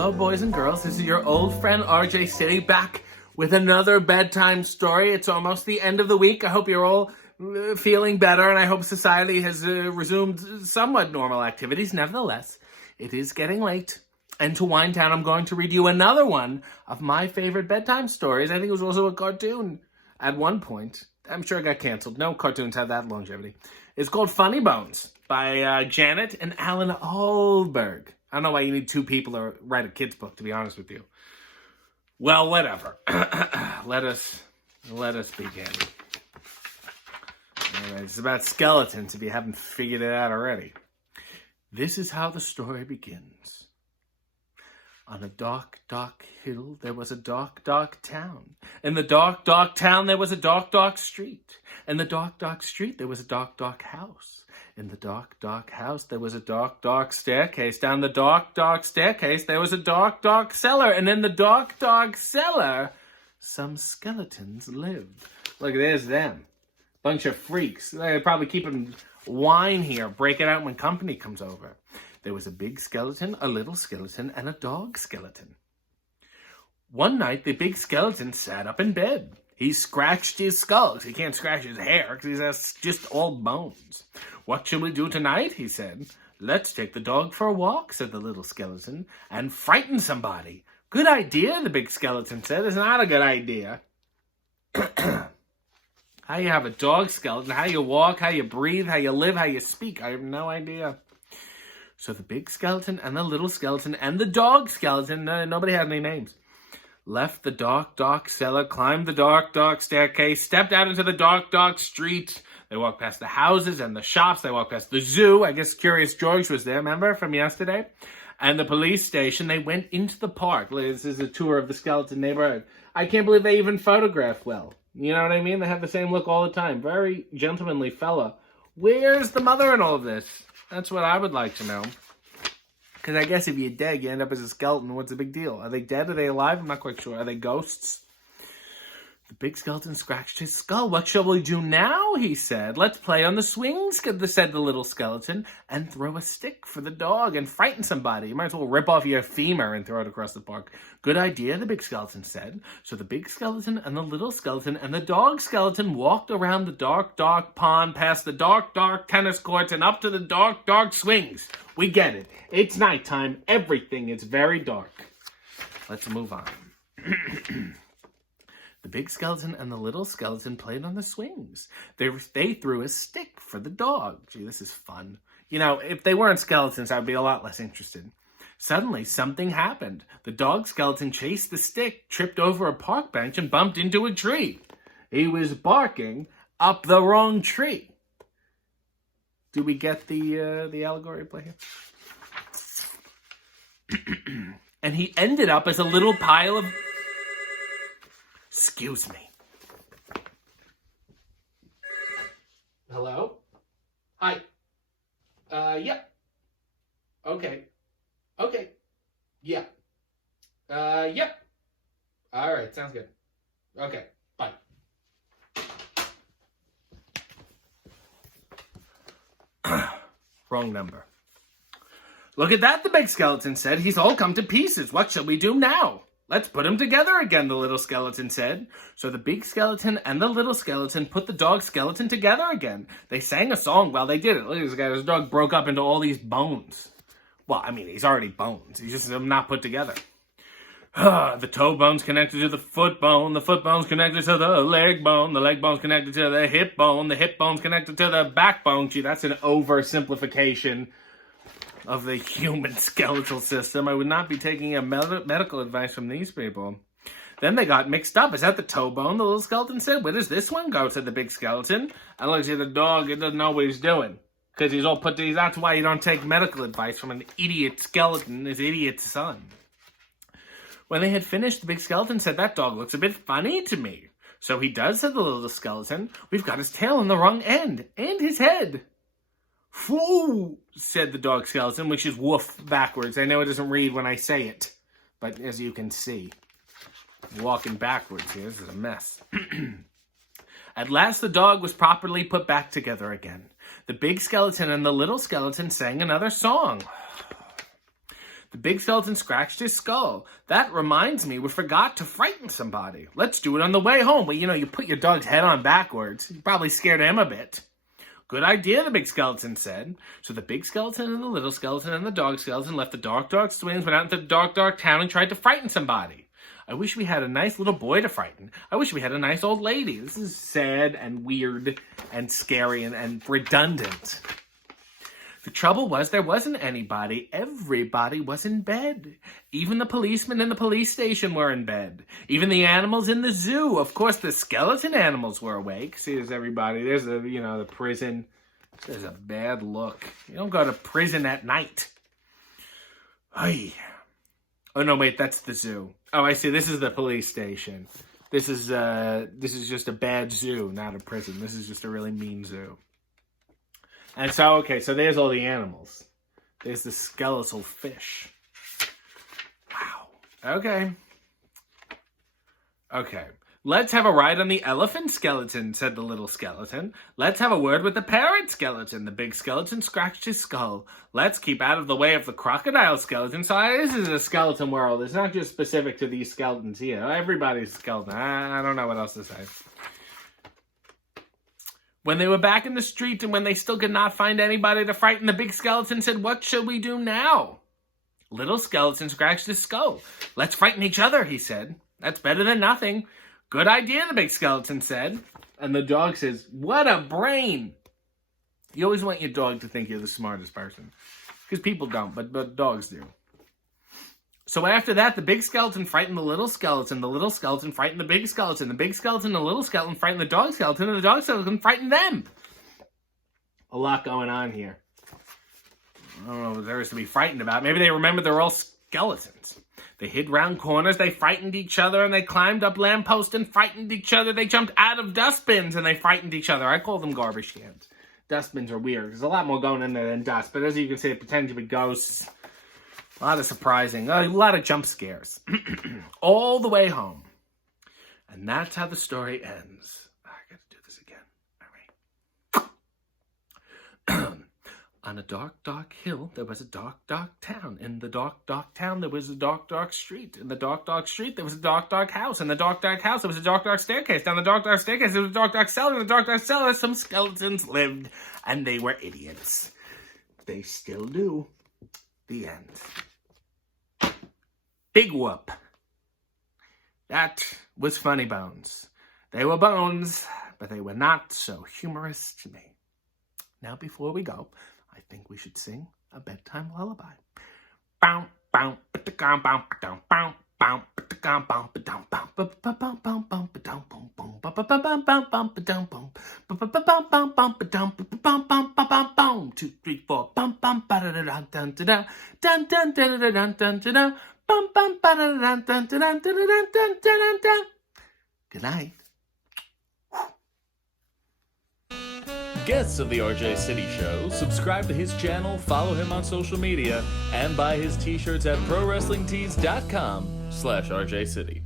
Hello, boys and girls. This is your old friend RJ City back with another bedtime story. It's almost the end of the week. I hope you're all feeling better, and I hope society has resumed somewhat normal activities. Nevertheless, it is getting late. And to wind down, I'm going to read you another one of my favorite bedtime stories. I think it was also a cartoon at one point. I'm sure it got canceled. No cartoons have that longevity. It's called Funnybones by Janet and Allan Ahlberg. I don't know why you need two people to write a kid's book, to be honest with you. Well, whatever. Let us begin. All right, it's about skeletons, if you haven't figured it out already. This is how the story begins. On a dark, dark hill, there was a dark, dark town. In the dark, dark town, there was a dark, dark street. In the dark, dark street, there was a dark, dark house. In the dark, dark house, there was a dark, dark staircase. Down the dark, dark staircase, there was a dark, dark cellar. And in the dark, dark cellar, some skeletons lived. Look, there's them. Bunch of freaks. They're probably keeping wine here, break it out when company comes over. There was a big skeleton, a little skeleton, and a dog skeleton. One night, the big skeleton sat up in bed. He scratched his skull. He can't scratch his hair because he's just all bones. What shall we do tonight? He said. Let's take the dog for a walk, said the little skeleton, and frighten somebody. Good idea, the big skeleton said. It's not a good idea. How you have a dog skeleton, how you walk, how you breathe, how you live, how you speak. I have no idea. So the big skeleton and the little skeleton and the dog skeleton, nobody has any names, left the dark, dark cellar, climbed the dark, dark staircase, stepped out into the dark, dark street. They walked past the houses and the shops. They walked past the zoo. I guess Curious George was there, remember, from yesterday? And the police station. They went into the park. This is a tour of the skeleton neighborhood. I can't believe they even photograph well. You know what I mean? They have the same look all the time. Very gentlemanly fella. Where's the mother in all of this? That's what I would like to know. Because I guess if you're dead, you end up as a skeleton. What's the big deal? Are they dead? Are they alive? I'm not quite sure. Are they ghosts? The big skeleton scratched his skull. What shall we do now? He said. Let's play on the swings, said the little skeleton, and throw a stick for the dog and frighten somebody. You might as well rip off your femur and throw it across the park. Good idea, the big skeleton said. So the big skeleton and the little skeleton and the dog skeleton walked around the dark, dark pond, past the dark, dark tennis courts, and up to the dark, dark swings. We get it. It's nighttime. Everything is very dark. Let's move on. The big skeleton and the little skeleton played on the swings. They threw a stick for the dog. Gee, this is fun. You know, if they weren't skeletons, I'd be a lot less interested. Suddenly, something happened. The dog skeleton chased the stick, tripped over a park bench, and bumped into a tree. He was barking up the wrong tree. Do we get the allegory play here? And he ended up as a little pile of... Excuse me. Hello? Hi. Yeah. Okay. Yeah. Yep. All right, sounds good. Okay, bye. Wrong number. Look at that, the big skeleton said. He's all come to pieces. What shall we do now? Let's put him together again, the little skeleton said. So the big skeleton and the little skeleton put the dog skeleton together again. They sang a song while they did it. Look at this guy. His dog broke up into all these bones. Well, I mean, he's already bones. He's just not put together. The toe bone's connected to the foot bone's connected to the leg bone's connected to the hip bone's connected to the backbone. Gee, that's an oversimplification of the human skeletal system. I would not be taking a medical advice from these people. Then they got mixed up. Is that the toe bone? The little skeleton said. Where does this one go? Said the big skeleton. And look at the dog. It doesn't know what he's doing. Because he's all put to... That's why you don't take medical advice from an idiot skeleton, his idiot son. When they had finished, the big skeleton said, that dog looks a bit funny to me. So he does, said the little skeleton. We've got his tail on the wrong end. And his head. Whoo, said the dog skeleton, which is woof backwards. I know it doesn't read when I say it, but as you can see, I'm walking backwards here. This is a mess. At last, the dog was properly put back together again. The big skeleton and the little skeleton sang another song. The big skeleton scratched his skull. That reminds me, we forgot to frighten somebody. Let's do it on the way home. Well, you put your dog's head on backwards. You probably scared him a bit. Good idea, the big skeleton said. So the big skeleton and the little skeleton and the dog skeleton left the dark twins, went out into the dark town and tried to frighten somebody. I wish we had a nice little boy to frighten. I wish we had a nice old lady. This is sad and weird and scary and redundant. The trouble was there wasn't anybody. Everybody was in bed. Even the policemen in the police station were in bed. Even the animals in the zoo. Of course, the skeleton animals were awake. See, there's everybody. There's the prison. There's a bad look. You don't go to prison at night. Ay. Oh, no, wait, that's the zoo. Oh, I see. This is the police station. This is just a bad zoo, not a prison. This is just a really mean zoo. And so, okay, so there's all the animals. There's the skeletal fish. Wow. Okay. Let's have a ride on the elephant skeleton, said the little skeleton. Let's have a word with the parrot skeleton. The big skeleton scratched his skull. Let's keep out of the way of the crocodile skeleton. So this is a skeleton world. It's not just specific to these skeletons here. Everybody's a skeleton. I don't know what else to say. When they were back in the street and when they still could not find anybody to frighten, the big skeleton said, "What shall we do now?" Little skeleton scratched his skull. "Let's frighten each other," he said. "That's better than nothing." "Good idea," the big skeleton said. And the dog says, "What a brain." You always want your dog to think you're the smartest person. Because people don't, but dogs do. So after that, the big skeleton frightened the little skeleton frightened the big skeleton and the little skeleton frightened the dog skeleton, and the dog skeleton frightened them. A lot going on here. I don't know what there is to be frightened about. Maybe they remember they're all skeletons. They hid round corners, they frightened each other, and they climbed up lampposts and frightened each other. They jumped out of dustbins and they frightened each other. I call them garbage cans. Dustbins are weird. There's a lot more going in there than dust, but as you can see, it pretends to be ghosts. A lot of surprising, a lot of jump scares. All the way home. And that's how the story ends. I gotta do this again. All right. On a dark, dark hill, there was a dark, dark town. In the dark, dark town, there was a dark, dark street. In the dark, dark street, there was a dark, dark house. In the dark, dark house, there was a dark, dark staircase. Down the dark, dark staircase, there was a dark, dark cellar. In the dark, dark cellar, some skeletons lived, and they were idiots. They still do. The end. Big whoop. That was Funnybones. They were bones, but they were not so humorous to me. Now, before we go, I think we should sing a bedtime lullaby. Bow, bow, ba-da-gum, bow, ba-dum, bow, bow, ba-da-gum, bow, ba-dum, bow, ba-ba-bum, bum, bum, ba-dum, bum, bum, ba-ba-bum, bum, bum, ba-dum, bum, ba-ba-bum, bum, bum, ba-dum, ba-ba-bum, bum, ba-bum, bum, 2, 3, 4, bum, bum, ba-da-da-dun, dun, da-da, dun, dun, da-da-da-dun, dun, da-da, bum, bum, ba-da-da-dun, dun, da-dun, da-da-dun, dun, da-dun, dun. Good night. Guests of the RJ City Show, subscribe to his channel, follow him on social media, and buy his t-shirts at prowrestlingtees.com/RJ City.